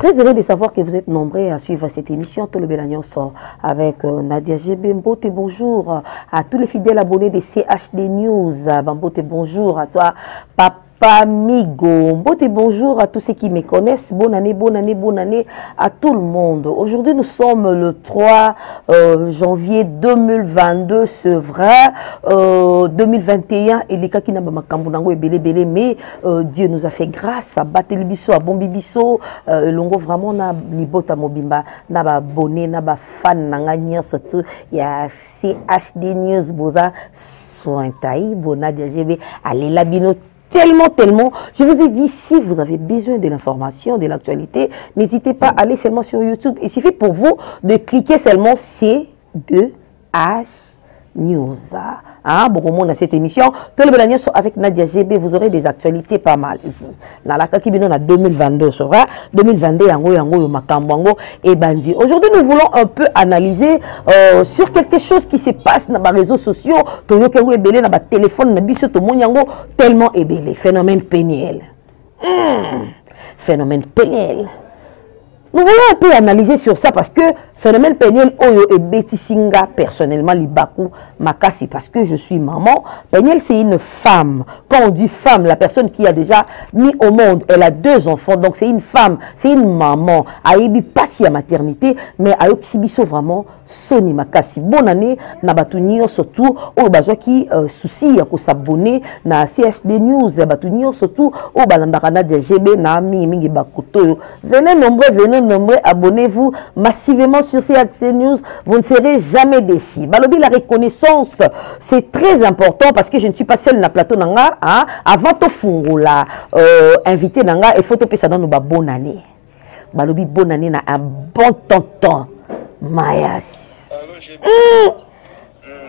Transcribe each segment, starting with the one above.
Très heureux de savoir que vous êtes nombreux à suivre cette émission Tout le Bélanyon sort avec Nadia GB. Mbote, bonjour à tous les fidèles abonnés de CHD News. Mbote, bonjour à toi, Papa Migo. Mbote, bonjour à tous ceux qui me connaissent. Bonne année, bonne année, bonne année à tout le monde. Aujourd'hui, nous sommes le 3 janvier 2022, c'est vrai. 2021, et les cas qui n'ont pas makambu belé, mais Dieu nous a fait grâce à Batelibiso, à Bombibiso, longo vraiment na libota mobimba, na ba abonné, na ba fan, na gagné surtout. Il y a CHD News, Boza, Sointaï, Bonadia GB, allez la bino. Tellement, je vous ai dit, si vous avez besoin de l'information, de l'actualité, n'hésitez pas à aller seulement sur YouTube. Il suffit pour vous de cliquer seulement C2H News. Beaucoup de monde dans cette émission. Tout le Bélanyon sont avec Nadia GB. Vous aurez des actualités pas mal ici. Dans la Kakibino, on a 2022, c'est vrai. 2022, yango, makambango et bandi. Aujourd'hui, nous voulons un peu analyser sur quelque chose qui se passe dans les réseaux sociaux. Dans le téléphone, tellement ébélé. Phénomène péniel. Phénomène péniel. Nous voulons un peu analyser sur ça parce que phénomène péniel oyo et betisinga personnellement libaku makasi parce que je suis maman. Péniel c'est une femme. Quand on dit femme, la personne qui a déjà mis au monde, elle a 2 enfants, donc c'est une femme, c'est une maman. Aïbi pas si à maternité, mais aïbi sibiso vraiment soni makasi. Bonne année na batunio surtout au bazwa qui souci à s'abonner na CHD News batunio surtout au balandakana de GB na mingi bakuto. Venez nombreux, abonnez-vous massivement sur CHD News, vous ne serez jamais déçus. Balobi, la reconnaissance, c'est très important parce que je ne suis pas seule dans le plateau nanga. Avant de fungula, invité nanga, il faut te ça dans nos bonne année. Balobi, bonne année, na un bon tonton. Mayas.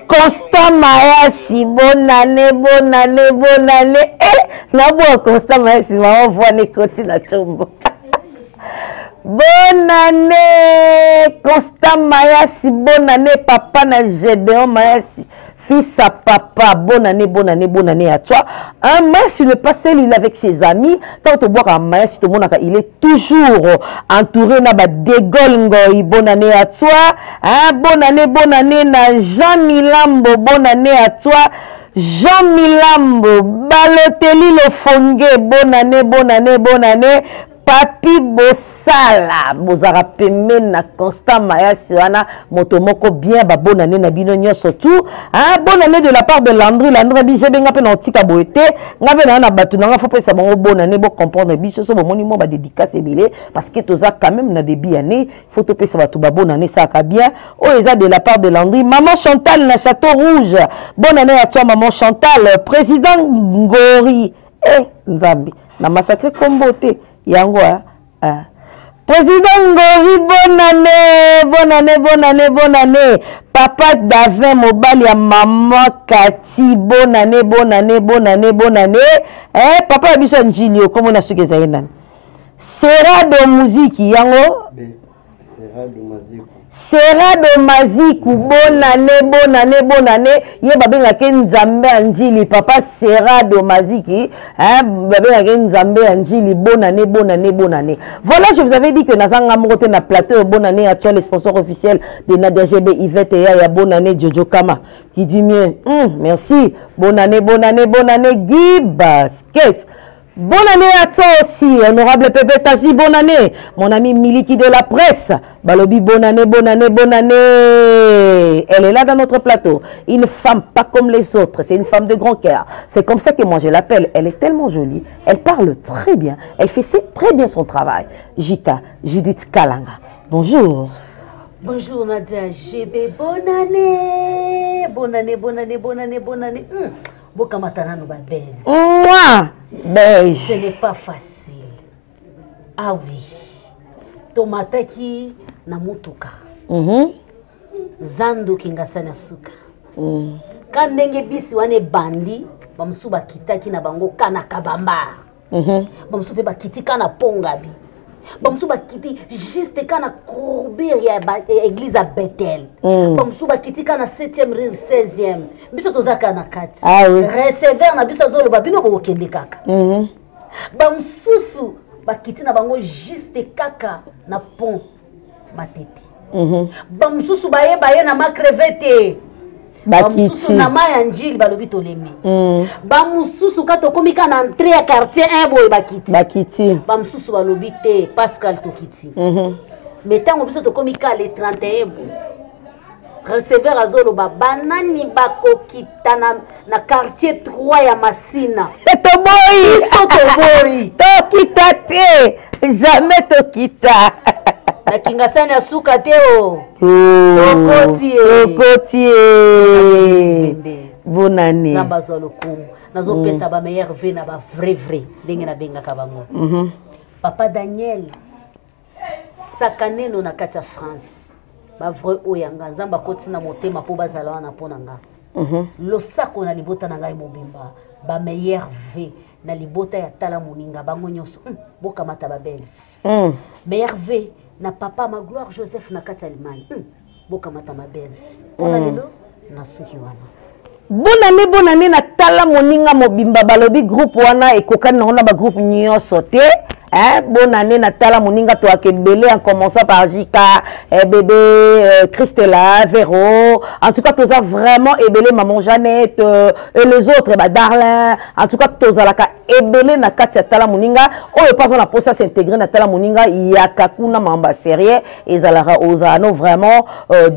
Constant Mayasi, bonne année. La bonne Constant Mayasi, maman voit les côtés la tombe. Bonne année, Constant Mayasi, bonne année, papa na Gédéon Mayasi, fils à papa, bonne année à toi. Un Mayasi ne pas seul, il est avec ses amis. Quand on voit un Mayasi, tout le monde, il est toujours entouré de dégol. Bonne année à toi. Bonne année, na Jean Milambo, bonne année à toi. Jean Milambo, Balotelli le Fongue, bonne année. Papi Bossala, Bozara Pemena, Constant Mayasi, Motomoko bien, bonne année, Nabino surtout. Bonne année de la part de Landry. Landry dit, j'ai bien appelé Nantika Boete. N'avez pas battu, n'avez pas fait ça, bonne année, pour comprendre, biso, ce monument va dédicace et belé, parce que tout ça, quand même, n'a des années, faut te payer ça, bonne année, ça va bien. Oh, ils de la part de Landry. Maman Chantal, na Château Rouge. Bonne année à toi, maman Chantal. Président Ngori. Nzambi, na massacre comme beauté. Yango, Président Ngori, bonne année. Papa Davin Mobali à maman Kati, bonne année. Papa Abisson Njilio, comment on a su que ça y est? Sera de musique, yango? Sera de Mazikou, bonne année. Yé babenga ken Nzambe Anjili, papa Sera de Maziki, babenga ken Nzambe Anjili, bonne année. Voilà, je vous avais dit que Nazanga Morote na plateau, bonne année à toi, les sponsors officiels de Nadia GB, Yvette et Yaya, bonne année, Jojo Kama, qui dit mieux, merci, bonne année, Guy Basket. Bonne année à toi aussi, honorable Pepe Tazi, bonne année. Mon ami Miliki de la presse, Balobi, bonne année. Elle est là dans notre plateau. Une femme pas comme les autres, c'est une femme de grand cœur. C'est comme ça que moi je l'appelle. Elle est tellement jolie, elle parle très bien, elle fait très bien son travail. Jika, Judith Kalanga, bonjour. Bonjour Nadia GB, bonne année. Bokamatana no baise. Ce n'est pas facile. Ah oui. Tomataki na mutuka. Zando kingasana suka. Kandenge bisi wane bandi, bamusuba kitaki na bango kana kabamba. Bamusuba bakiti kana pongabi. Bamusuba kiti juste kana courbir ya église à Bethel. Bamusuba kiti kana 7e rue 16e. Biso tozaka na kati. Recevoir na biso zolo babino ko kende kaka. Bamususu bakiti na bango juste kaka na pont matete. Bamususu baye na makrevete. Bamususu na maya njili balobi tolemi. Bamususu kato komika na entrée ya quartier 1 boy bakiti. Bamususu balobi te Pascal tokiti. Metango biso to komika le 31 boy. Recevoir azolo banani bakokita na quartier 3 ya Masina. Toboyi. Tokita te. Jamais tokita. Na kingasani asuka te o. Okotie. Bonane. Zamba zolo kumu. Nazo pesa ba meilleur vie na ba vrai. Ndenge na benga kabango. Papa Daniel sakaneno na kati ya France. Ba vrai oyanga zamba koti na motema po bazala wana pona nga. Losako na libota na ngai mobimba. Ba meilleur vie na libota ya tala moninga bango nyonso. Boka mata ba bels. Meilleur vie na papa ma gloire Joseph na kati Allemagne. Boka mata ma bels. Ona lelo na suki wana. Bonane na tala moninga mobimba balobi groupe wana ekokani na ba groupe nyonso te. Bonne année Natala Moninga toi qui belé en commençant par Jika, bébé Christella, Véro, en tout cas tous a vraiment ébélé maman Jeannette et les autres Darlin, en tout cas tous a la ébélé na Katia Tala Moninga, on pas la poste à s'intégrer Natala Moninga, il y a Kakuna Mamba sérieux et Zalara Ozano vraiment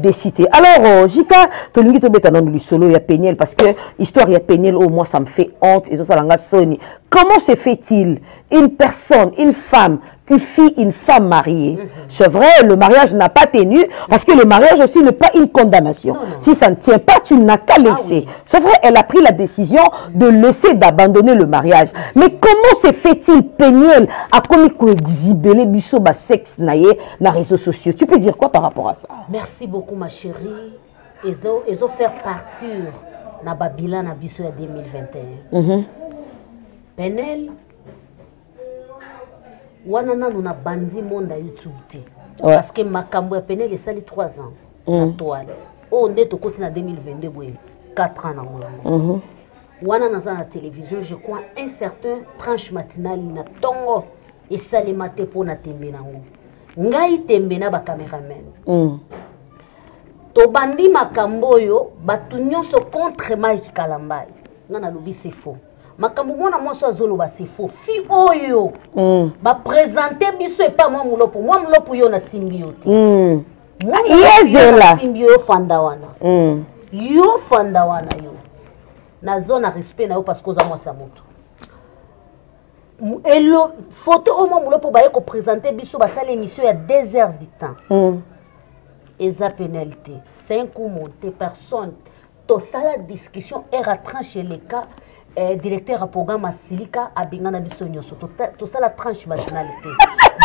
décidé. Alors Jika, tu lui te bête dans le solo il y a Péniel parce que histoire il y a Péniel au moins ça me fait honte et ça langa Sony. Comment se fait-il une personne, une femme, qui fit une femme mariée? C'est vrai, le mariage n'a pas tenu, parce que le mariage aussi n'est pas une condamnation. Si ça ne tient pas, tu n'as qu'à laisser. C'est vrai, elle a pris la décision de laisser, d'abandonner le mariage. Mais comment se fait-il Péniel à comme il exhiber biso ba sexe naie na réseaux sociaux? Tu peux dire quoi par rapport à ça? Merci beaucoup ma chérie. Ils ont fait partir na Babila na biso ya 2021. Péniel wana nanu na bandi monde YouTube te parce que makambo ya Péniel esali 3 ans na toile o ndeto koti na 2022 boye 4 ans na mwana wana naza na télévision je crois un certain tranche matinale na tongo esali mate po na tembe nango ngai tembe na ba cameraman to bandi makambo yo batu nyonso contre Mike Kalambai ngana lobi c'est faux. Makambo mwana mwso azolo ba c'est faux. Fi oyo ba présenter biso et pas moi mulopo yo na simbi yo te. Yezela simbi yo fanda wana. Yo fanda wana yo. Na zone respect na yo parce que za moi sa moto. Elo photo au moins mulopo ba ko présenter biso ba sala émission ya 2 heures du temps. Eza pénalité. C'est un coup monté personne. To sala discussion era tranche les cas. Directeur à programme Silika a bingana biso nyoso tout ça la tranche nationalité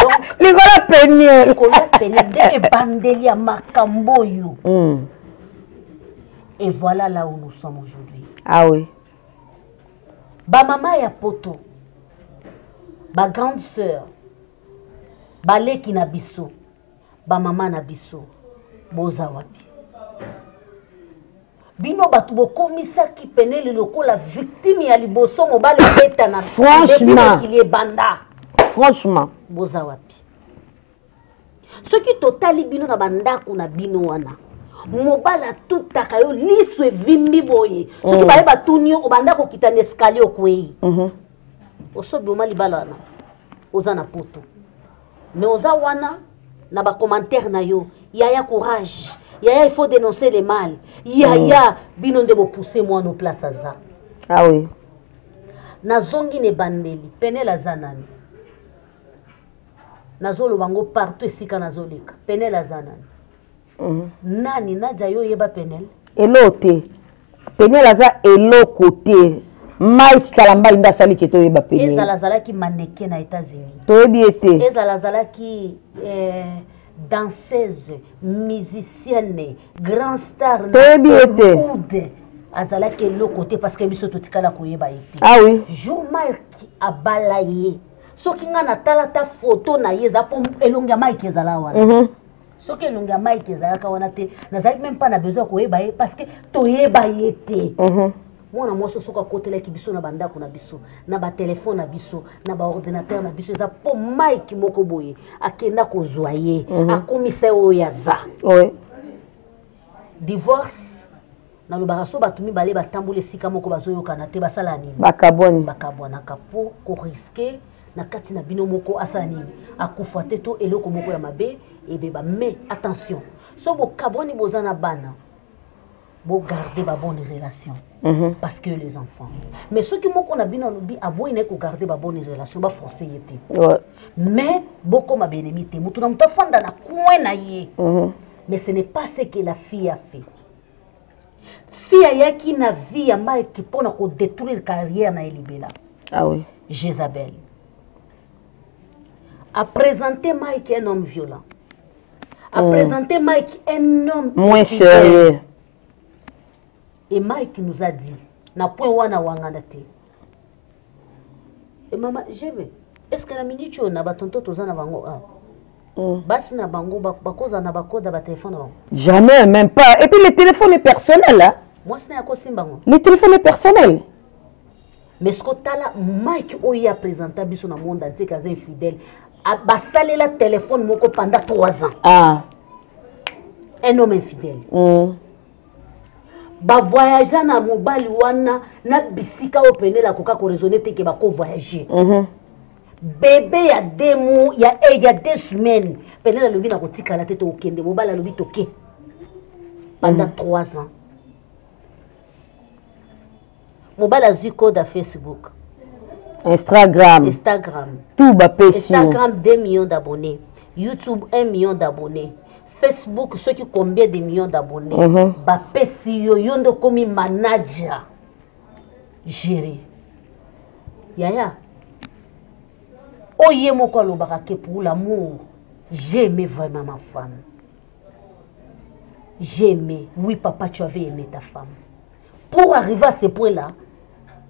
donc les gars Péniel de bandelia makambo yo et voilà là où nous sommes aujourd'hui. Ah oui, ba maman ya poto ba grande sœur ba leki na biso ba maman na biso boza wapi bino batu bokomisa ki Péniel lokola victime ya liboso mobale beta na franchement qu'il est banda franchement boza wapi ce qui totali bino na bandako na bino wana mobala tutaka yo liswe vimbi boye ce qui baye batuni o bandako kita na escalier okwei osobi omali balana oza na poto mais oza wana na ba commentaire na yo yaya courage. Il faut dénoncer les mal. Yaya, bino ndebo pousser moi nos places à ça. Ah oui. Nazongi ne bandeli, Péniel azanani. Nazolo bango partout esika nazoleka. Péniel azanani. Nani naja yo yeba Péniel? Elote. Péniel aza eloko-te. Mike Kalambai nda sali ke to yeba Péniel. Ezalazala ki mannequin na États-Unis. To yebi ete. Ezalazala ki danseuse, musicienne, grand star de azala ke le côté parce que biso totikala koyeba ete. Ah oui. Jour Mike abalaye. Soki nga na talata photo na yeza po elonga Mike ezala wana. Soki elonga Mike ezala ka wana te, nazali même pas na besoin koyeba parce que toyeba ete. mwana mwasi soka kotelaki biso na bandako na biso na ba téléphone na biso na ba ordinateur na biso eza po Mike moko boye akenda kozwa ye akomisa oyo yaza divorce na lobaka so bato mibale batambula esika moko bazoyokana te basala nini bakabwanaka po koriske na kati na bino moko asala nini akufa te to eloko moko ya mabe ebeba. Mais attention so bokabwani boza na bana bo garder ba bonne relation parce que les enfants. Mais ceux qui moko na bino lobi aboyi na ko garder ba bonne relation ba forcer yete. Mais boko ma bénémité mutu na mutu fanda na coin na ye. Mais ce n'est pas ce que la fille a fait. Fille yaki na vie ambaye kipona ko détruire carrière na Elibela. Ah oui. Jézabel a présenté Mike un homme violent. A présenté Mike un homme moins sérieux. Et Mike nous a dit, na point wana wanganda te. Et maman, je vais. Est-ce que la minute on a batonto tozana bango a? Basi na bango bakoza na bakoda ba téléphone bango. Jamais, même pas. Et puis le téléphone est personnel hein. Moi c'est na ko simbango. Le téléphone est personnel. Mais ce que tala Mike oyi a présenté biso na monde entier kaza infidèle. A basale la téléphone moko pendant 3 ans. Ah. Un homme infidèle. Ba voyager na mobali wana na bisika opene la koka ko raisonner te ke ba ko voyager. Bébé ya 2 mois, il y a 2 semaines. Pene la lobi na kotika la tete okende mobali la lobi toke. Pendant 3 ans. Mobali a zu code à Facebook. Instagram. Tout va payer. Instagram 2 millions d'abonnés. YouTube 1 million d'abonnés. Facebook, ceux qui combien de millions d'abonnés. Bapesi yondo komi manager. Gérer. Yaya. Oye moko lobaka ke pour l'amour. J'aimais vraiment ma femme. J'aimais. Oui, papa, tu avais aimé ta femme. Pour arriver à ce point-là.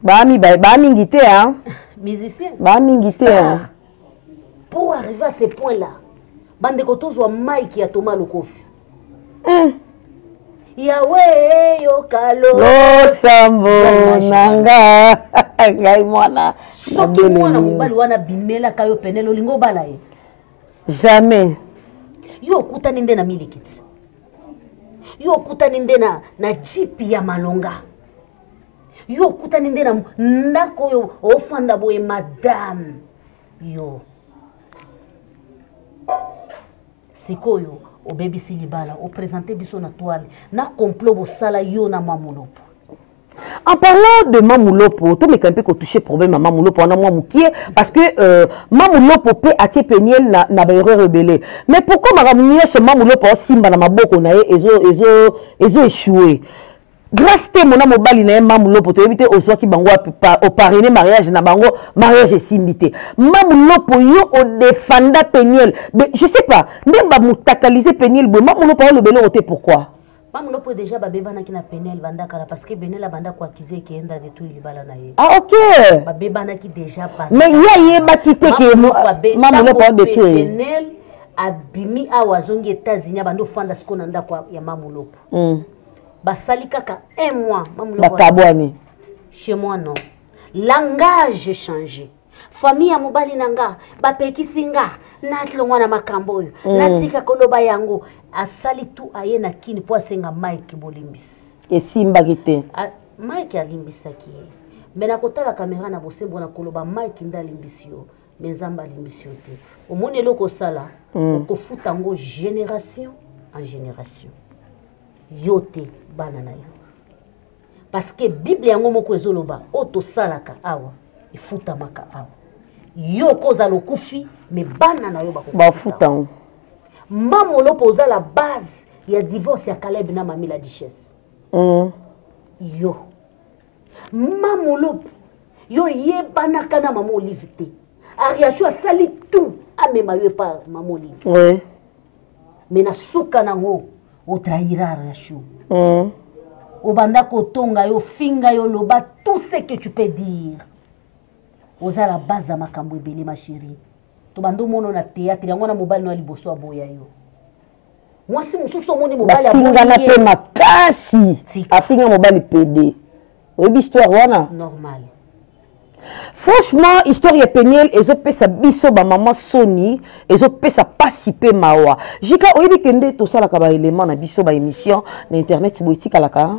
Ngité, hein? Musicien. Ngité, hein? Pour arriver à ce point-là. Bande kotozo Mike ya Thomas Lokofi. Yahweh yo kalo. Lo sambo nanga. Ngai mwana. Soki mwana mobali wana bimela kayo penelo lingo bala ye. Jamais. Yo kutani nde na milikiti. Yo kutani nde na jipi ya malonga. Yo kutani nde na ndako yo ofanda boye madame. Yo. Sikoyo au baby silibala au présenter biso na toile na complot bo sala yo na Mamoulopo. En parlant de Mamoulopo, tout me campé ko toucher problème à Mamoulopo en moi moukié parce que Mamoulopo peut attirer Peniel na ba erreur rebelle. Mais pourquoi maramunio ce Mamoulopo simba na maboko na ezo échoué. Grâce à mon mobile na Mamoulopo to éviter au soit qui bango au parrainer mariage na bango mariage est simbité. Mamoulopo yo au défenda Peniel. Mais je sais pas, même ba mutakaliser Peniel bo Mamoulopo le belo oté pourquoi? Mamoulopo déjà ba beba na kina Peniel banda kala parce que Benel la banda ko akize ki enda de tout libala na ye. Ah OK. Ba beba na ki déjà pas. Mais ya ba kité que Mamoulopo détruire. Benel abimi awazongi États-Unis bando fanda skona ndako ya Mamoulopo. Basali kaka 1 mois. Bakabwani. Chez moi non. Langage changé. Famille ya mobali nanga bapekisi nga na kilongwa na makambo yo. Natika koloba yango asali tu aye na kini po asenga Mike bolimbisi. Esimba kite. Mike alimbisaki. Mena kotala kamera na bosembo na koloba Mike nda limbisi yo. Mezamba limbisi yo te. Omoni loko sala ko futa ngo génération en génération. Yote bana na yo. Parce que Bible yango moko ezoloba oto salaka awa ifuta maka awa. Yo koza lokufi mais bana na yo ba futa. Mamoulopo za la base ya divorce ya Caleb na Mami la Duchesse. Yo. Mamoulopo yo yebana kana Maman Olive te. Ariacho asali tout amema yo pa Maman Olive. Oui. Mais na suka nango o trahira Ariacho. Obanda kotonga yo finga yo loba tout ce que tu peux dire. Oza la base ma makambo ebele ma chérie. To bando mono na théâtre yango na mobali no liboso aboya yo. Mwasi mususu omoni mobali aboya. Finga na pe makasi. Afinga mobali PD. Oui, histoire wana. Normal. Franchement, histoire ya Peniel, ils ont fait sa biso ba maman Sony, ils ont fait sa pasipe mawa. Jika oyebi kende tout ça la kaba élément na biso ba émission na internet boitika laka.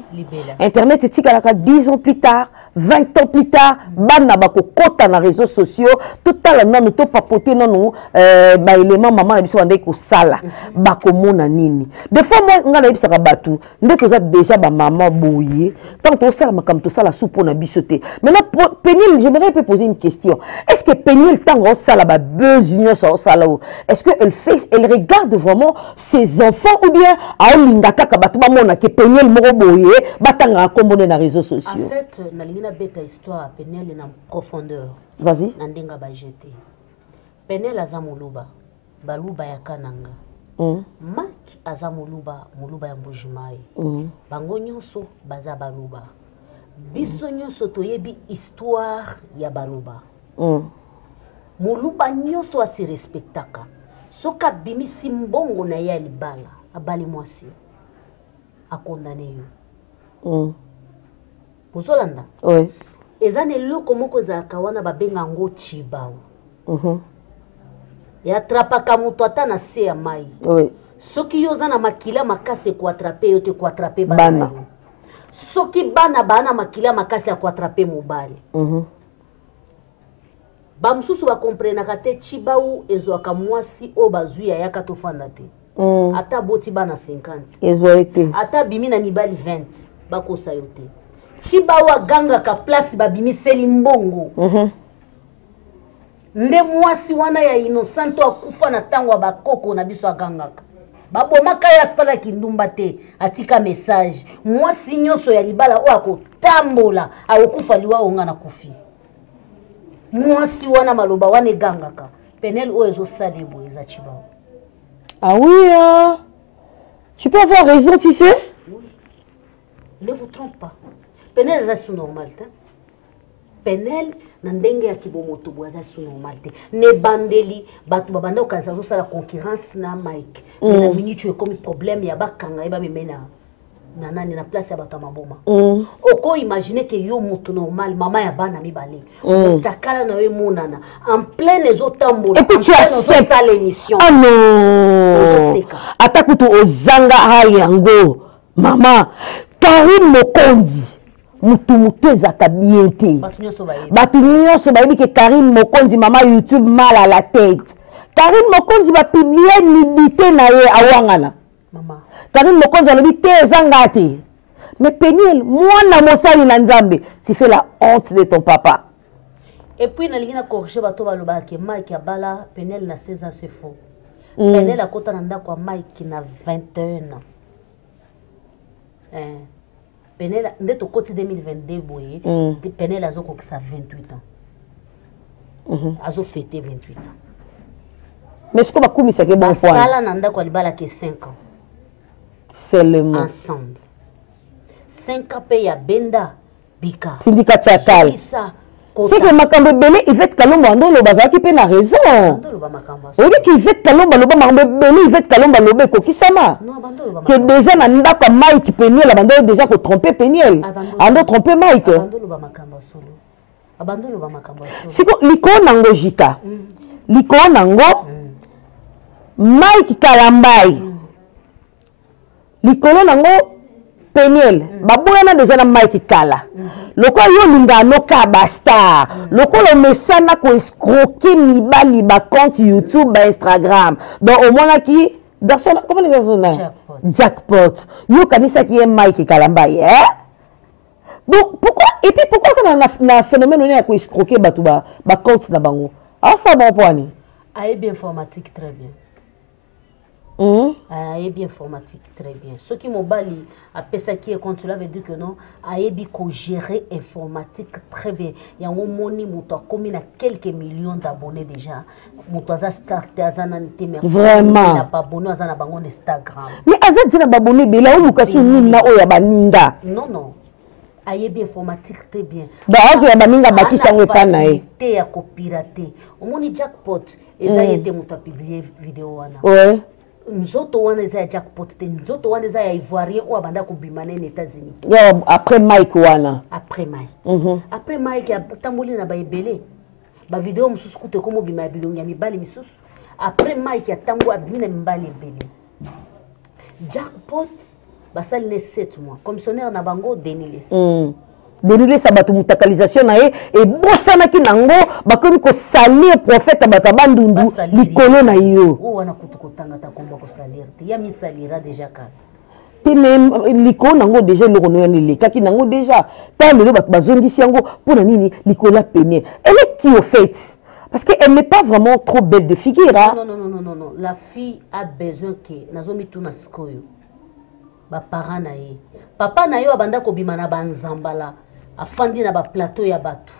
Internet etika laka 10 ans plus tard, 20 ans plus tard, bana bako kota na réseaux sociaux, tout à nanu to papoter nanu ba élément maman na biso wande ko sala, bako mona nini. Des fois moi nga na yebisa ka batu, ndeko za déjà ba maman boye, tant to sala makam to sala soupo na biso te. Maintenant Peniel, j'aimerais poser une question. Est-ce que Peniel tango sala ba besoin so sala ou est-ce que elle regarde vraiment ses enfants ou bien a linga kaka batu ba mona ke Peniel moko boye batanga kombone na réseaux sociaux? En fait, na lingina beta histoire Peniel na profondeur. Vas-y. Na ndenga ba jeter. Peniel azamuluba, baluba ya kananga. Mike azamuluba, muluba ya mbujimai. Bango nyonso baza baluba. Biso nyonso toyebi histoire ya baluba. Muluba nyonso asi respectaka. Soka bimisi mbongo na ya libala, abali mwasi. Akondane yo. Bozolanda? Oui. Ezane loko moko za kawana babenga ngo chibao. Ya trapaka mutu ata na se ya mai. Oui. Soki yo zana makila makase ko attraper yo te ko attraper bana. Soki bana makila makasi ya kuatrape mobali. Ba mususu ba komprenaka te chibau ezwaka mwasi o bazuya yaka tofanda te. Ata boti bana 50. Ezoete. Ata bimi na nibali 20 bakosa yo te. Chibau aganga ka place babimiseli mbongo. Nde mwasi wana ya innocento akufa na tango bakoko na biso agangaka. Babomaka ya sala kindumba te atika message mwasi nyonso ya libala o akotambola akokufa liwa onga na kufi mwasi wana maloba wana gangaka Peniel o ezo salebo eza chibao. Ah oui, tu peux avoir raison, tu sais. Oui. Ne vous trompe pas. Peniel est sous normalité. Peniel na ndenge ya kibomoto bwaza sous normalité. Ne bandeli batu babanda okaza zo sala concurrence na Mike. Na minute e comme problème ya bakanga eba memena. Na nani na place ya batu maboma. Oko imaginer que yo mutu normal mama ya bana mibale. Takala na we monana en plein les otambola. Et puis tu as ça l'émission. Ah non. Atakutu ozanga hayango. Mama Karim Mokondi. Mutu ezaka bien te. Batu nyonso bayebi ke Karim Mokondi mama YouTube mal à la tête. Karim Mokondi va publier nibité na ye awangana. Mama. Karim Mokondi alobi te ezanga te. Mais Peniel, mwana mosali na Nzambe, tu fais la honte de ton papa. Et puis na lingina corriger bato baloba ke Mike abala Peniel na 16 ans c'est faux. Peniel akota na ndako Mike na 21 ans. Peniel, dès au côté 2022, boye, Peniel a 28 ans. A fêté 28 ans. Mais ce qu'on va commis, c'est que bon point. Sala nanda kwa libala ke 5 ans. Seulement. Ensemble. 5 ans paye à Benda, Bika. Syndicat Tchakal. C'est que Makambe Belé, Yvette Kalomba, le bazar qui peut la raison. On dit qu'Yvette Kalomba, le Makambe Belé, Yvette Kalomba, le Beko, qui s'ama. Que déjà, Nanda, comme Mike Peniel, abandonne déjà pour tromper Peniel. Ando tromper Mike. C'est que l'icône nango Jika. L'icône nango Mike Kalambai. L'icône nango Peniel. Babouana déjà na Mike Kala. Loko yo linga no ka basta. Loko le mesana ko escroquer mibali ba compte YouTube, ba Instagram. Donc au moins qui dans son comment les gens jackpot. Yo kanisa qui est Mike Kalambai, hein? Donc pourquoi et puis pourquoi ça na phénomène on est ko escroquer ba compte na bango. Ah ça bon point ni. AEB informatique très bien. AEB informatique très bien. Ce qui mobali a ça qui est contre cela veut dire que non AEB ko gérer informatique très bien. Il y a un moni muto comme na quelques millions d'abonnés déjà. Muto za starter azana nité vraiment na pas abonné azana bango Instagram. Mais azana dina babonné bela o mukasu nina o ya baninga. Non. AEB informatique très bien. Ba azo ya baninga bakisa ngota na e. Té ya copirater. O moni jackpot eza yete muto publier vidéo wana. Ouais. nzoto wana eza ya jackpot te nzoto wana eza ya ivoirien oyo abanda kobimana na États-Unis après Mike wana après Mike après Mike atamboli na baebele bavideo mosusu kutu ekomobima ya bilongi ya mibali misusu après Mike atambo abimi na mibali ebele jackpot basali ne 7 mois commissionnaire na bango Deniles Deniles bato mutakalisation na ye ebosanaki nango bakomi kosalir prophète bato bandundu likolo na yo wana kutu kotanga ta komba kosalir te ya misalira déjà kaka tene likolo nango déjà eloko no yani lekaki nango déjà ta lelo bato bazongisi yango mpona nini likolo pene elle est qui au fait parce qu'elle n'est pas vraiment trop belle de figure hein? Non. La fille a besoin que nazomi tuna sikoyo ba parents na ye papa na yo abanda kobima na banzambala afandi na ba plateau ya batu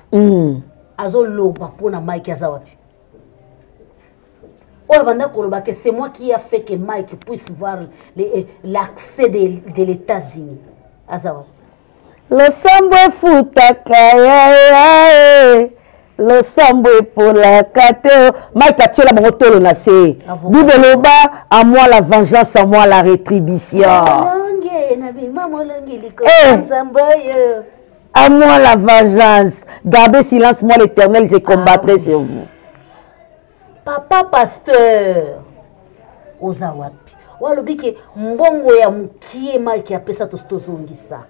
azoloba pona Mike aza wapi oyo abanda koloba que c'est moi qui a fait que Mike puisse voir l'accès de l'États-Unis aza wapi le sambo futaka ya le sambo pour la kate Mike atiela bango tolo na se bibeloba à moi la vengeance à moi la rétribution à moi la vengeance gardez silence moi l'Éternel je combattrai sur vous papa pasteur oza wapi walobi ke mbongo ya mukie Mike apesa tozongisa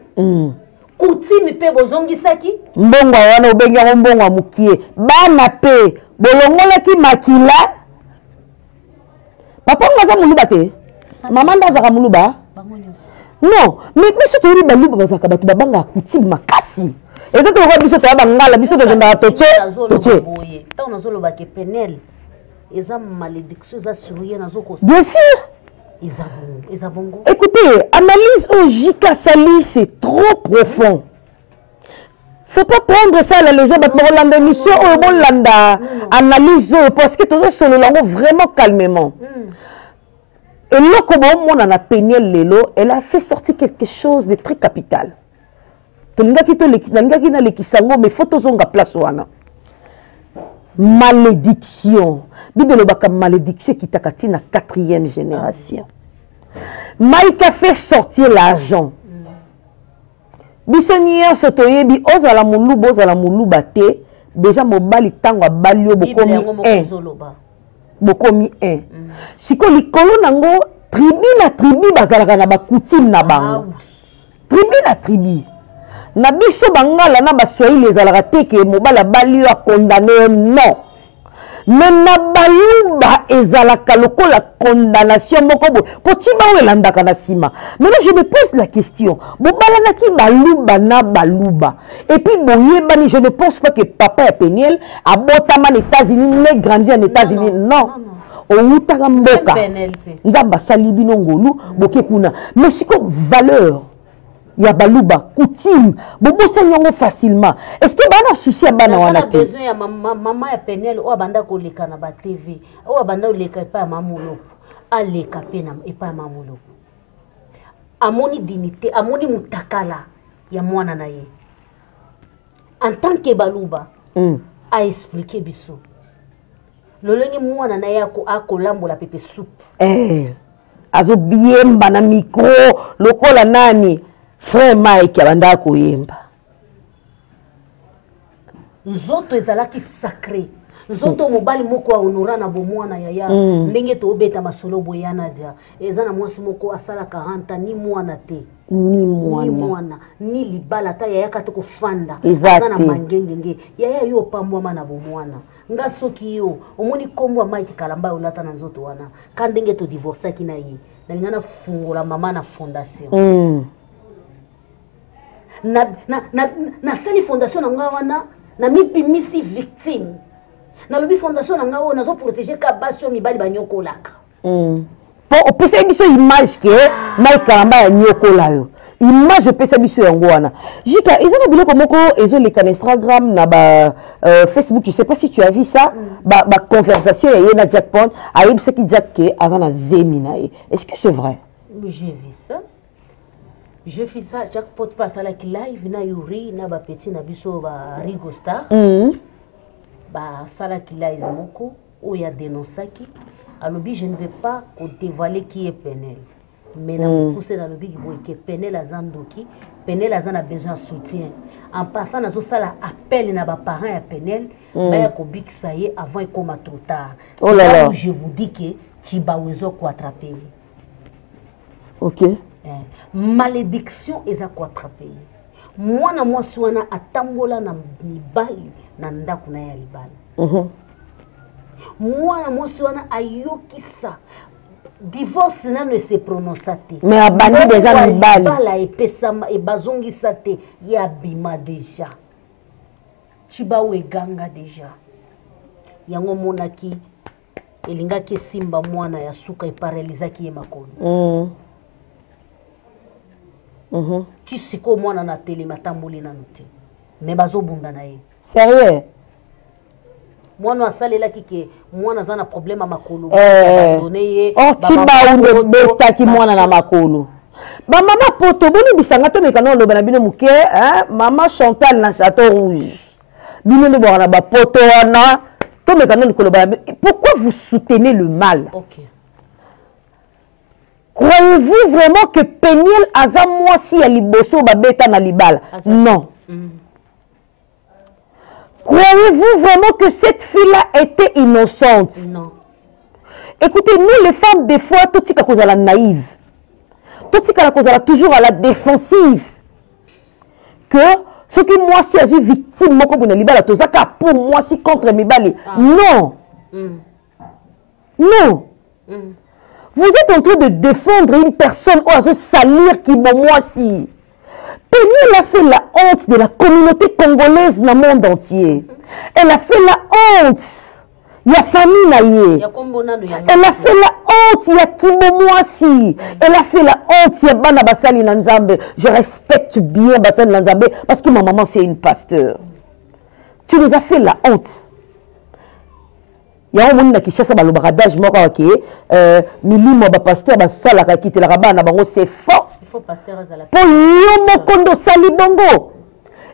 kutimi pe bozongisaki mbongo wana obenga mbongo ya mukie bana pe bolongolaki makila papa ngaza muluba te mama ndazaka muluba non mais biso toyeli baluba bazaka bato babanga kutimi makasi ete tokoka biso toya bangala biso tokendaka toce ntango nazolobaka penel eza malédiction eza surye nazokosa bien sûr eza bongo écoutez analyse au Jika Sali c'est trop profond faut pas prendre ça à la légère bato bakolanda émission oyo bolanda analyse oyo parce que tozosolola yango vraiment calmement eloko bomona na Peniel lelo elle a fait sortir quelque chose de très capital tolingaki nalekisa yango mais faut tozonga place wana malédiction bible elobaka malédiction ekitaka ntina 4e génération Mike a fait sortir l'argent biso nyonso toyebi ozala moluba te déjà mobali ntango abali yo bokomi 1 sikoyo likolo nango tribu na tribu bazalaka na bakutime na bango tribu na tribu na biso bangala na baswahili ezalaka te ke mobali abali yo akondane non mais na baluba ezalaka lokola condamnation moko boye kotima oyo elandaka na nsima maintenant je me pose la question bobalanaki baluba na baluba et puis boyebani je ne pense pas que papa ya Peniel abotama na États-Unis ne grandi en États-Unis non outaka mboka nzambe asali bino ngolu boke kuna mais siko valeur ya baluba coutume bobosa nyongo facilement est-ce que bana souci ya bana wana te besoin ya mama ya Peniel o abanda ko leka na ba TV o abanda ko leka pa mamulo aleka pe na pa mamulo amoni dignité amoni mutakala ya mwana na ye en tant que baluba a expliquer biso lolongi mwana na yako akolambola pepe soupe azo biemba na micro lokola nani frère Mike abanda koyemba nzoto ezalaki sacré nzoto mobali moko honora na bomwana yaya ndenge to obeta masolo boyana dia eza na mwasi moko asala 40 ni mwana te ni mwana ni libala ta yaya ka to kofanda eza na mangengenge yaya yo pambwa na bomwana nga soki yo omoni kombo Mike Kalamba olata na nzoto wana ka ndenge to divorce ki na ye nalingana fungola mama na fondation na sali fondation na nga wana na mipimisi victime na lobi fondation na nga wana zo protéger ka basio mibali banyokolaka po opesa biso image ke Mike Kalamba ya nyokola yo image opesa biso yango wana Jika ezana biloko moko ezoleka na Instagram na ba Facebook je sais pas si tu as vu ça ba conversation ya ye na Jackpot ayebisa ki Jack ke azana zemi na ye est-ce que c'est vrai? J'ai fait ça, Jackpot passe à la live, na Yuri, na ba petit na biso ba Rigo Star. Ba sala ki live moko, ou ya dénoncaki. alobi je ne vais pas dévoiler qui est Penel. Mais na poussé dans lobby qui Penel azandoki, Penel azana besoin de soutien. En passant dans ça appel na ba parents ya Penel, ba ko bikisa ye avant comme trop tard. C'est là où je vous dis que Chibawezo ko attraper. OK. Malédiction eza ko attraper. Mwana mwasi wana atambola na libali na ndako na ya libala. Mwana mwasi wana ayokisa divorce ne se prononce te. Mais abandi déjà libali. Bala epesama e bazongisa te ya bima déjà. Chibawe ganga déjà. Yango monaki elingaki simba mwana ya suka e paralysaki ye makolo. Chisiko mwana na tele matamboli na note. Mais bazobunda na ye. Sérieux? Mwana asalela kike mwana zana problème makolo. Chiba unde beta ki mwana na makolo. Ba mama poto boni bisanga to mekano lo bana bino muke, mama Chantal na Château Rouge. Bino ne boana ba poto wana to mekano likolo bana. Pourquoi vous soutenez le mal? OK. Croyez-vous vraiment que Peniel aza mwasi ya liboso ba beta na libala? Non. Croyez-vous vraiment que cette fille-là était innocente? Non. Écoutez, nous les femmes, des fois, tout ce qu'on a la naïve, tout ce qu'on a toujours à la défensive, que ce qui moi si je suis victime, moi comme on a libéré, tout ça pour moi si contre mes balais. Non. Non. Vous êtes en train de défendre une personne ou à se salir qui bon moi si. Peniel a fait la honte de la communauté congolaise dans le monde entier. Elle a fait la honte. Il y a famille naïe. Elle a fait la honte. Il y a Kimbo Mwasi. Elle a fait la honte. Il y a Bana Basali Nanzambe. Je respecte bien Basali Nanzambe parce que ma maman c'est une pasteur. Tu nous as fait la honte. Il y a un monde qui cherche le baradage. Moi, Milimo, pasteur, c'est faux.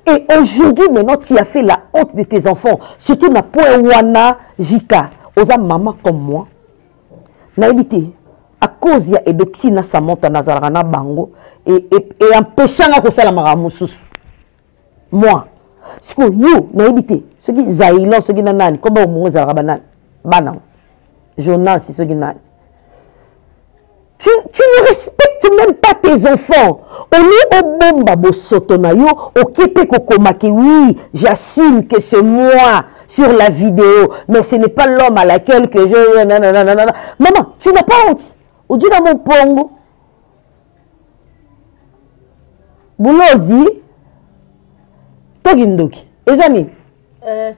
Et aujourd'hui, maintenant, tu as fait la honte de tes enfants. Surtout na point wana jika. Oza maman comme moi. Naïbité. À cause ya edoxy na sa monta nazarana bango. Et empêchant na kosala maramusus. Moi. Ce que you, naïbité. Ce qui zaïlan, ce qui nanani. Comment au monde zarabanan. Banan. Jonas, ce qui nanani. Tu ne respectes même pas tes enfants. On est au bomba bosotonayo, au kepe kokomaki. Oui, j'assume que c'est moi sur la vidéo, mais ce n'est pas l'homme à laquelle que je... Nanana. Maman, tu n'as pas honte. Ou dis dans mon pongo. Boulozi. Togindoki. Ezani.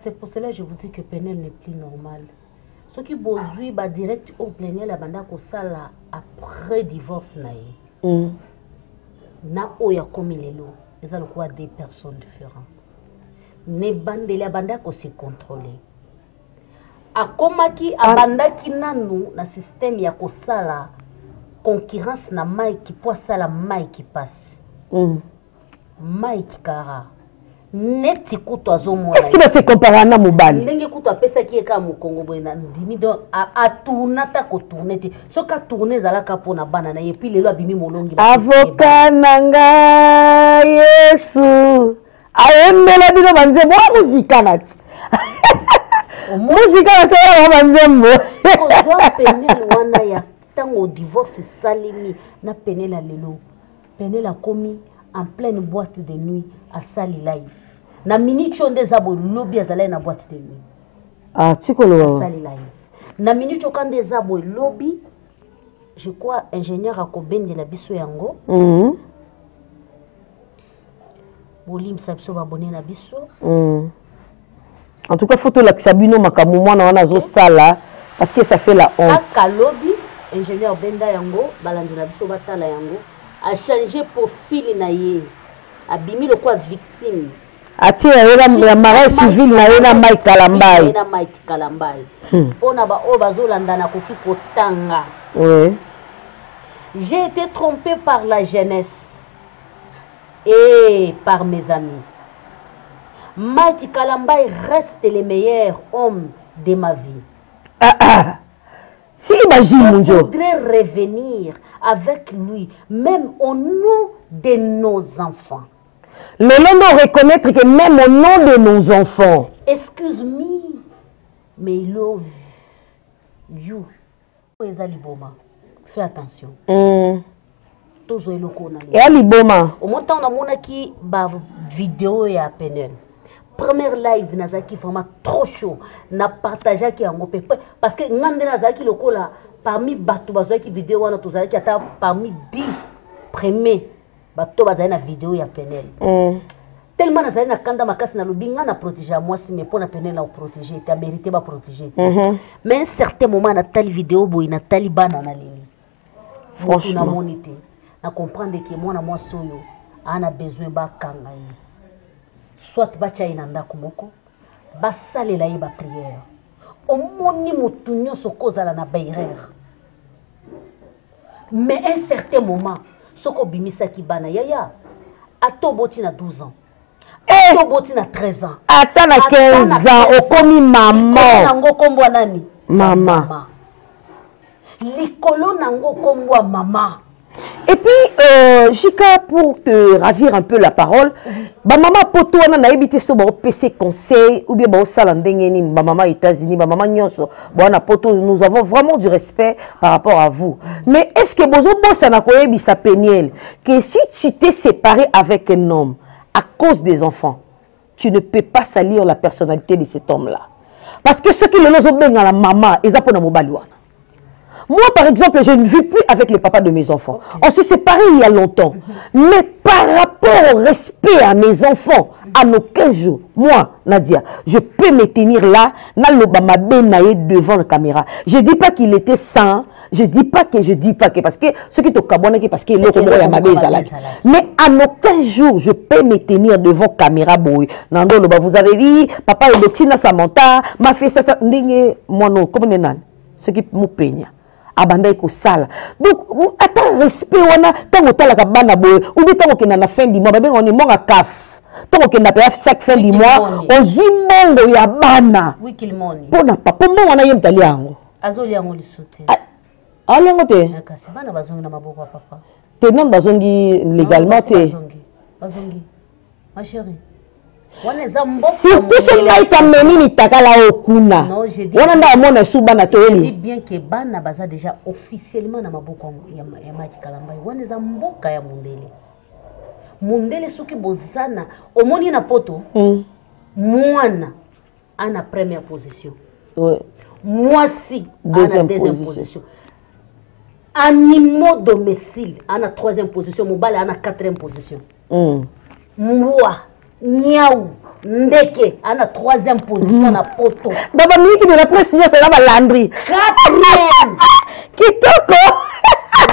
C'est pour cela que je vous dis que Penel n'est plus normal. Ce qui bozui ba direct au plénier la banda ko sala après divorce nae. Na oya komi lelo, ils ont quoi des personnes différentes. Ne bande la banda ko se contrôler. A komaki abanda ki nanu na système ya ko sala concurrence na mai ki po sala mai ki passe. Mai ki kara. Neti kuto azomo. Est-ce qu'il va se comparer à Mobali? Ndenge kuto apesa ki eka mu Congo boyena ndimi donc a tournata ko tournete. Soka tourner zala ka pona bana na yepi lelo abimi molongi. Avocat nanga Yesu. Ayembela bino banzembo wa muzika nati. Muzika wasera wa banzembo. Kozwa Penel wana ya tango divorce salimi na Penel lelo. Penel a commis en pleine boîte de nuit à Sali Live. Na minute onde zabo lobby azala na boîte de nuit. Ah, tu connais Sali Live. Na minute okande zabo lobby, je crois ingénieur akobende la biso yango. Bolim sabso ba abonné na biso. En tout cas, photo la Xabino makamu mwana wana zo sala parce que ça fait la honte. Aka lobby ingénieur benda yango balandi na biso batala yango. A changé profil na ye. Abimi le quoi victime. Ati la marée civile na ye na Mike Kalambai. Na Mike Kalambai. Pona ba o bazolanda na koki kotanga. Oui. J'ai été trompé par la jeunesse et par mes amis. Mike Kalambai reste le meilleur homme de ma vie. Si imagine mon Dieu. Je voudrais revenir avec lui, même au nom de nos enfants. Le nom de reconnaître que même au nom de nos enfants. Excuse-moi, mais I love you. Fais attention. Et à Liboma. Au moment où on a qui vidéo et à peine. Première live nazaki vraiment trop chaud. Na partagé qui en parce que ngande nazaki lokola parmi bato bazaki vidéo wana tozaki ata parmi 10 premiers bato bazaki na vidéo ya penel. Tellement nazaki na kanda makasi na lobinga na protéger moi si mais pour na penel na protéger ta mérité ba protéger. Mais un certain moment na tali vidéo boy na tali bana na leli. Franchement na monité na comprendre que moi na moi soyo ana besoin ba kanga yi. Soit bacha inanda kumoko basalela ye ba prière omoni mutu nyonso kozala na baerreur mais un certain moment soko bimisaki bana yaya atoboti na 12 ans atoboti na 13 ans ata na 15 ans okomi maman nango kombwa nani mama likolo nango kombwa mama. Et puis, Jika, pour te ravir un peu la parole, ma maman poto on a évité ce bon PC conseil ou bien bon salandengeni, ma maman États-Unis, ma maman nyonso, bon na poto, nous avons vraiment du respect par rapport à vous. Mais est-ce que bozo bossa na koyebi sa peniel que si tu t'es séparé avec un homme à cause des enfants, tu ne peux pas salir la personnalité de cet homme-là. Parce que ceux qui le ont bien la maman, ils apprennent à m'obaliouana. Moi, par exemple, je ne vis plus avec le papa de mes enfants. On s'est séparés il y a longtemps. Mais par rapport au respect à mes enfants, à nos 15 jours, moi, Nadia, je peux me tenir là, devant la caméra. Je ne dis pas qu'il était sain, je ne dis pas que, parce que ce qui est au Cameroun, parce qu'il est mais à nos 15 jours, je peux me tenir devant caméra. Nando, vous avez vu, papa est de Tina Samantha, m'a fait ça, moi non, comme ce qui me peigne. Abanda ko sala. Donc attends respect wana tango tala ka bana boy ou bien tango kena na fin du mois ba on est mon kaf. Tango kena pa chaque fin du mois ozimongo ya bana. Oui qu'il moni. Pona papa mo wana yem tali yango. Azoli yango lisote. Ala ngote. Kasi bana bazongi na maboko papa. Te non bazongi légalement te. Bazongi. Ma chérie. Surtout ce maïka menini takala okuna. Wana nda amona subana toeli. Je dis bien que bana baza déjà officiellement na maboko ya Maki Kalambai. Wana za mboka ya Mundele. Mundele soki bozana omoni na poto. Mwana ana première position. Ouais. Mwasi ana deuxième position. Animaux domicile ana troisième position. Mobile ana quatrième position. Mwa Niaou, Ndeke, à la troisième position na poto. Baba Miki de la presse, c'est la landry. Quatrième. Kitoko.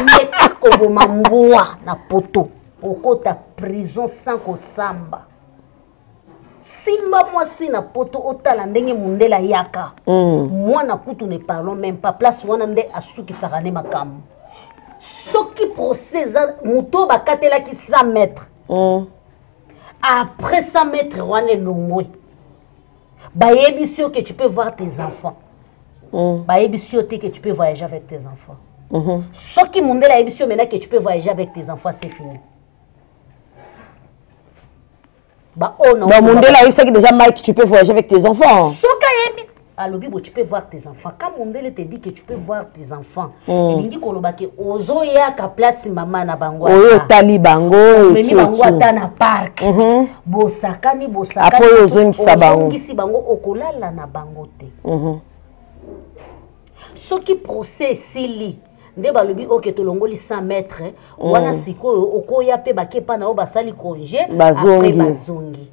Ndeke Koboma Mboa na poto. Oko ta prison sans kosamba. Simba moi si na poto otala ndenge mundela yaka. Moi na kutu ne parlons même pas. Place wana nde asuki sarane makamu. Soki procès muto bakatela ki 100 mètres. Après 100 mètres, on est loin. Baébissio que tu peux voir tes enfants. Baébissio que tu peux voyager avec tes enfants. Ce qui m'ont dit la ébissio maintenant que tu peux voyager avec tes enfants, c'est fini. Bah oh non. Bah mon Dieu là, il sait que déjà Mike, tu peux voyager avec tes enfants. Ce qui ébissio. Alors, tu peux voir tes enfants. Quand mon Dieu te dit que tu peux voir tes enfants, il dit que ozo ya ka place maman na bango. Oyo tali bango. Meni bango ata na parc. Bosakani. Apo ozo ngisa bango. Ngisi bango okolala na bango te. Ce qui procès sili. Nde balobi oke tolongoli 100 mètres. Wana siko okoya pe bakepa na o basali congé après bazongi.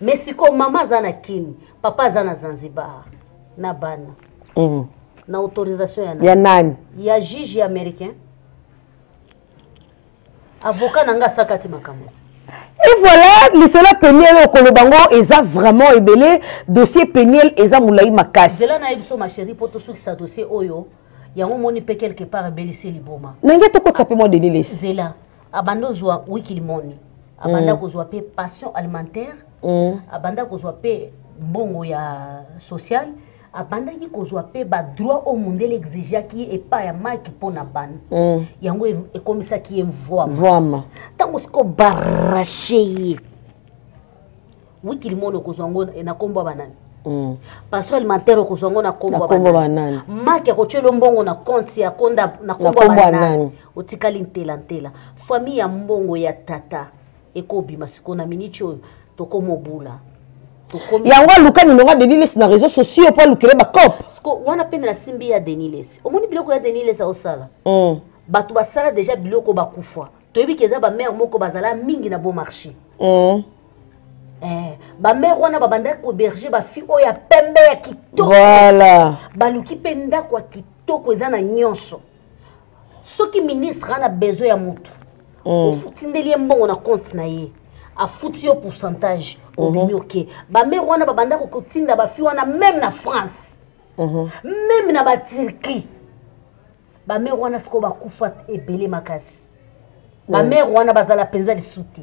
Mais siko mama zana kini, papa zana Zanzibar. Na bana. Na autorisation ya nani? Ya juge américain. Avocat nanga sakati makambo. Et voilà, le cela Peniel au Kolobango eza vraiment ébélé dossier Peniel eza moulaï makasi. Zela na ibiso ma chérie poto soki sa dossier oyo yango moni pe quelque part ébélissé liboma. Nenge to ko tsape mo denile. Zela abando zwa wiki limoni. Abanda ko zwa pe passion alimentaire. Abanda ko zwa pe mbongo ya social. abandaki kozwa pe ba droit au mondele exigeaki epa ya maki pona bana yango ekomisaki ye mvwama tango siko barrache ye wiki limono kozwa ngo na kombo banani passion alimentaire kozwa ngo na kombo banani maki akochelo mbongo na compte ya konda na kombo banani otikali ntela famille ya mbongo ya tata ekobima siko na miniti oyo tokomobula yango luka ninonga Deniles na réseaux sociaux pour lukele ba cop sko wana pene la simbi ya Deniles omoni biloko ya Deniles osala batu basala déjà biloko bakufa toyebi keza ba mère moko bazala mingi na bon marché ba mère wana babanda ko berger ba fi oya pembe ya kitoko voilà baluki penda kwa kitoko ezana nyonso soki ministre ana besoin ya mutu ofutindeli mbongo na compte na ye afuti yo pourcentage obimi ok ba mère wana babanda ko kotinda ba fi wana même na France même na ba Turquie ba mère wana siko bakufa ebele makasi ba mère wana bazala penza lisuti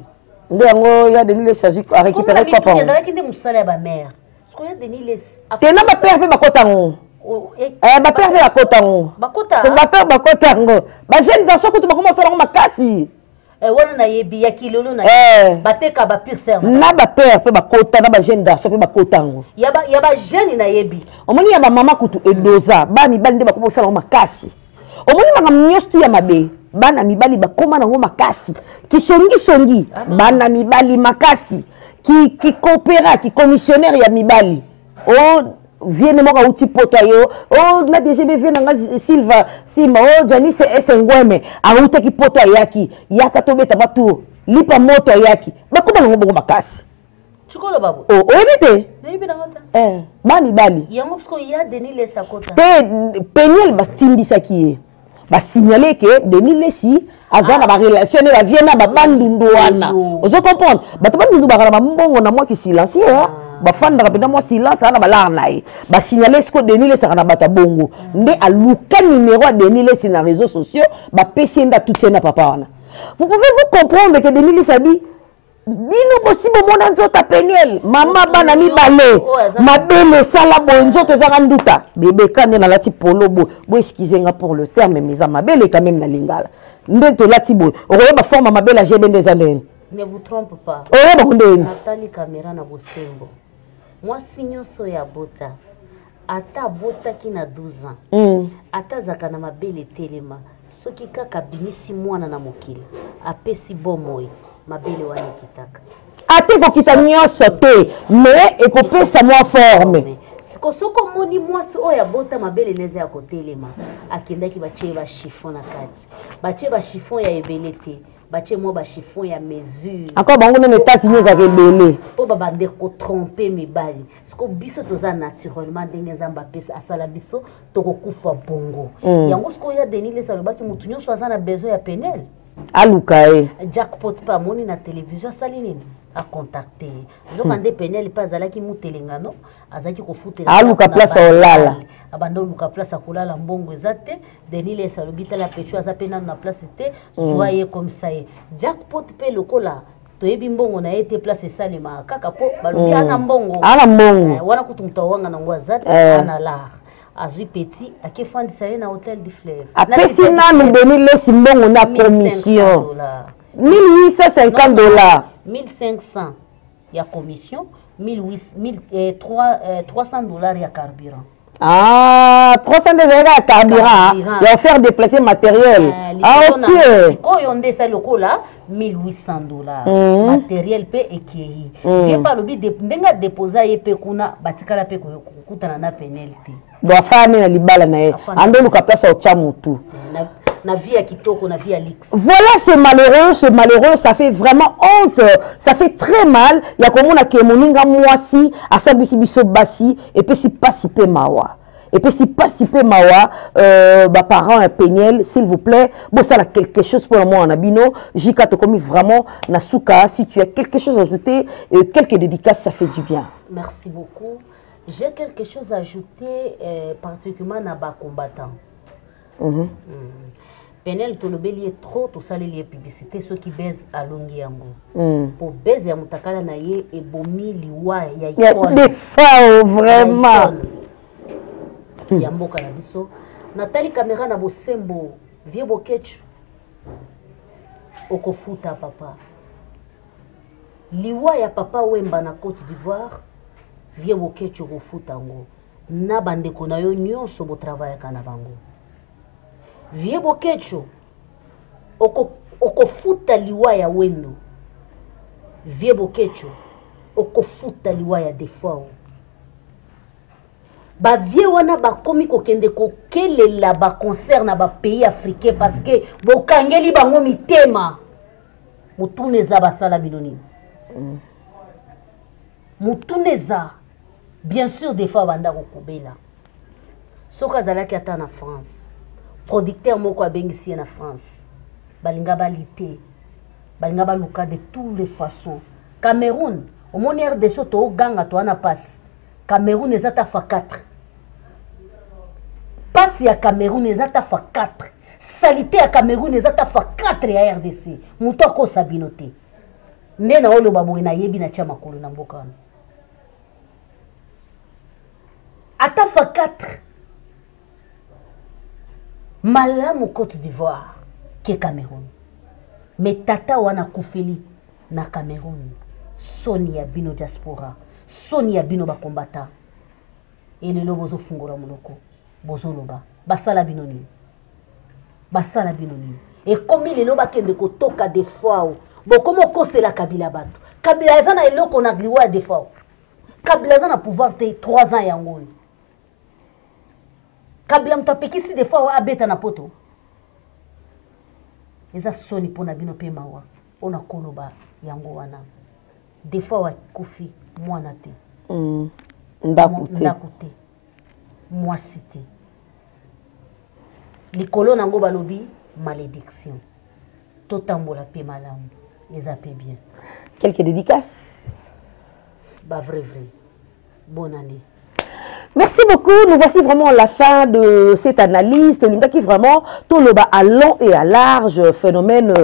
ndengo ya Deniles a récupéré quoi pour ezala kinde musala ya ba mère siko ya Deniles tena ba père pe bakotango ba père pe bakotango bakotango ba jeune garçon ko to bakoma sala makasi wana na yebi ya kilolo na bateka ba pire serre na ba père pe bakota na ba jeune garçon pe bakotango ya ba jeune na yebi omoni ya ba mama kutu edoza ba mibali nde bakoma sala makasi omoni manga mnyostu ya mabe bana mibali bakoma nango makasi kisongi bana mibali makasi ki coopéra ki commissionnaire ya mibali vienne moka uti poto yo na DGBV nanga Silva Sima Janice Esengweme auta ki poto yaki yaka to beta batu lipa moto yaki bakoma nango bongo makasi chukolo babu oyebite nebi nangota bani bali yango parce que ya Deniles akota Peniel batimbisa ki ba signaler que Deniles azana ba relation ne ba viena ba bandundu wana ozo comprendre bato bandundu ba kala mbongo na moi qui silencieux ba fanda kapenda moi silence ana ba nae ba signaler ce que Deniles kana bata bongo nde aluka numéro de Deniles na réseaux sociaux ba pesienda tout na papa wana vous pouvez vous comprendre que Deniles a dit bino possible mona nzota Peniel mama bana mibale mabele sala bonzoto ezanga nduta bébé kande na lati polo bo excuser pour le terme mais za mabele quand même na lingala ndeto lati bo okoyeba forme mabele a gebe des années ne vous trompe pas Nathalie caméra na bosembo moi signyoso ya bota ata bota ki na 12 ans ata zaka na mabele telema soki kaka binisi mwana na mokili apesi bomoi mabele wana kitaka ate ko kita nyonso te mais ekopesa mwa forme soko moni mwasi oya bota mabele neze ya kotelema akendaki batie ba chiffon na kati batie ba chiffon ya ebele te batie mo ba chiffon ya mesure encore bango nene tasi nyeza ke belé po ba bande ko tromper mibali siko biso toza naturellement ndenge zamba pesa asala biso toko kufa bongo yango siko ya Deniles alobaki mutu nyonso azana besoin ya Peniel aluka jackpot pa moni na télévision sali nini a contacter zoka nde Peniel pa azalaki mutelengano azaki kofutela aluka place olala abando luka place akolala mbongo ezate Deniles alobita la pecho azapena na place te soyez comme ça jackpot pe lokola toyebi mbongo na ete place esalema kaka po balobi ana mbongo wana kutumta wanga na ngwazate ana la azui petit akefandisa ye na hôtel du Fleuve apesi nanu Deniles mbongo na commission $1850 1500 ya commission $300 ya carburant 300 ya carburant ya faire déplacer matériel ok koyo nde sa lokola $1800 matériel pe ekei vie pa lobi ndenga déposer ye pe kuna batikala pe kutana na penalty doit faire na libala na ye ando luka place au chamutu na vie à kitoko na vie à lix. Voilà ce malheureux, ça fait vraiment honte, ça fait très mal. Il y a comme on a que moninga mwasi, asabisi biso basi, et puis si pas si peu mawa. Et puis si pas si peu mawa, parents un Peniel, s'il vous plaît, bon ça a quelque chose pour moi en abino, Jika te commis vraiment nasuka, si tu as quelque chose à ajouter, quelques dédicaces, ça fait du bien. Merci beaucoup. J'ai quelque chose à ajouter, particulièrement na ba combattant. Peniel tolobeli trop to saleli publicité ceux qui baise à longi yango pour baise ya mutakala na ye ebomi liwa ya icône des fois vraiment ya mboka na biso natali caméra na bosembo vie bokechu okofuta papa liwa ya papa Wemba na Côte d'Ivoire vie bokechu okofuta ngo na bandeko na yo nyonso bo travailler kana bango vie bokechu okofuta liwa ya Wendo vie bokechu okofuta liwa ya Defao ba vie wana bakomi kokende kokelela ba concert na ba pays africain parce que bokangeli bango mitema mutuneza basala binoni mutuneza bien sûr des fois banda kokobela soka zalaki ata na France producteur moko abengisi na France balinga balite balinga baluka de toutes les façons Cameroun au monière de soto ganga to ana passe Cameroun ezata fa 4 passe ya Cameroun ezata fa 4 salité ya Cameroun ezata fa 4 ya RDC mutoko sabinote ndena olo babo na yebi na chama kolo na mboka ata fa 4 malamu Côte d'Ivoire ke Cameroun mais tata wana kufeli na Cameroun Sonia bino diaspora Sonia bino ba combattant et lelo bozo fungola moloko bozo loba basala bino ni et comme lelo ba kende ko toka des fois bon comment c'est la Kabila bato Kabila ezana eloko na gliwa des fois Kabila ezana pouvoir te 3 ans ya ngoli Kabila mtapekisi des fois abeta na poto eza soni pona bino pe mawa ona koloba yango wana des fois wa kufi mwana te ndakute mwasi te likolo nango balobi malédiction totambola pe malamu eza pe bien quelques dédicaces ba vrai bonne année. Merci beaucoup. Nous voici vraiment à la fin de cette analyse. Linda qui vraiment tout le bas à long et à large phénomène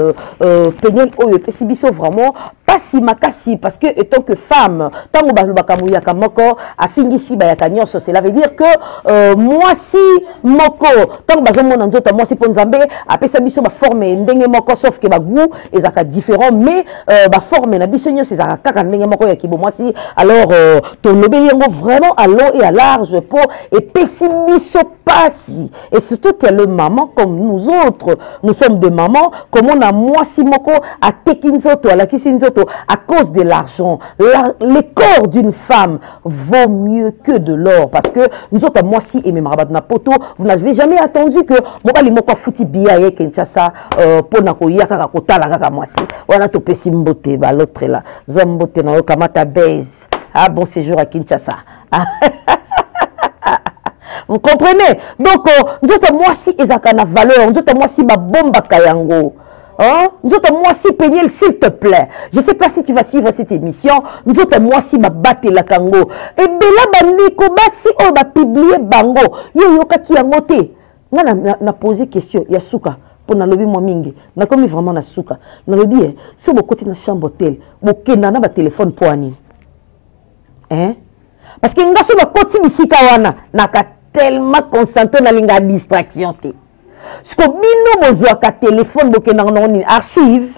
péniel ou pessibiso vraiment pas si makasi parce que étant que femme tant que balu bakamuya kamoko a fini si bayakanyo cela veut dire que moi si moko tant que bazo mona nzota moi si ponzambe a pessibiso ba forme ndenge moko sauf que ba goût ezaka différent mais ba forme na bisonyo c'est ezaka kaka ndenge moko ya kibo moi si alors ton obéyango vraiment à long et à large pour et pessimisme passi et surtout que le maman comme nous autres nous sommes des mamans comme on a moi si moko à tekinzoto à la kisinzoto à cause de l'argent le corps d'une femme vaut mieux que de l'or parce que nous autres moi si et même rabat na poto vous n'avez jamais attendu que mobali moko futi biya ye Kinshasa pour na koya kaka kotala kaka moi si on a to pessimbote ba l'autre là zombote na kamata base ah bon séjour à Kinshasa. Vous comprenez? Donc, nous autres, moi, si ils ont une valeur, nous autres, moi, si ma bombe à Kayango, nous autres, moi, si Péniel, s'il te plaît, je ne sais pas si tu vas suivre cette émission, nous autres, moi, si ma batte la Kango, et Bela Bandiko, si on va publier Bango, yo qui a noté, n'a posé question, il y a Souka. Pour na lobby moi mingi na comme vraiment na Souka na lobby si vous côté na chambre hôtel vous kenda na ba téléphone pour ani hein parce que ngaso ba koti bisika wana na ka tellement concentré na linga distraction te ce que bino bozwa ka téléphone bokenda na archive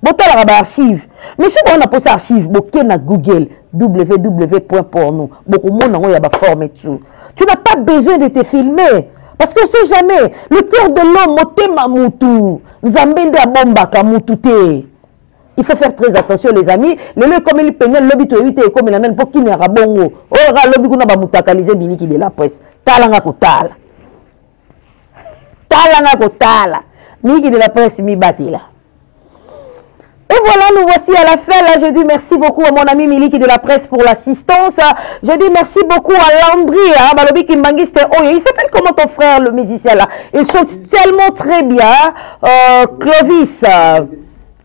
botala ba archive mais si on a posé archive bokenda Google www.porno bokomona ngo ya ba forme tout tu n'as pas besoin de te filmer parce que on sait jamais le cœur de l'homme motema mutu nzambende a bomba ka mutu te. Il faut faire très attention les amis. Le lieu comme il pénètre l'obit to éviter comme il n'en pour qui n'est rabongo. Oh ra l'obit qu'on a ba mutakaliser biniki de la presse. Talanga kotala. Talanga kotala. Miniki de la presse mi bati là. Et voilà, nous voici à la fin. Là, je dis merci beaucoup à mon ami Miliki de la presse pour l'assistance. Je dis merci beaucoup à Landry, Balobi Kimbangiste. Oh, il s'appelle comment ton frère, le musicien là? Il chante tellement très bien. Clovis.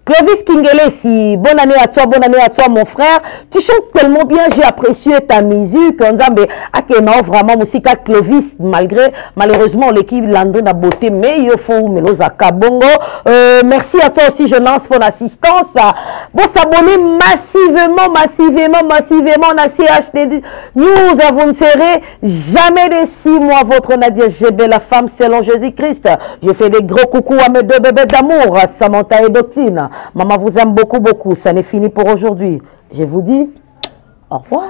Clovis Kingelesi, bonne année à toi mon frère. Tu chantes tellement bien, j'ai apprécié ta musique. On dit vraiment musique à Clovis, malheureusement l'équipe Landon a beauté, mais il faut Melozaka Bongo. Merci à toi aussi, je lance pour l'assistance. Bon, s'abonner massivement à CHD News. Vous ne serez jamais déçus, moi, votre Nadia Gébé, la femme selon Jésus-Christ. Je fais des gros coucou à mes deux bébés d'amour, Samantha et Doctine. Maman vous aime beaucoup. Ça n'est fini pour aujourd'hui. Je vous dis au revoir.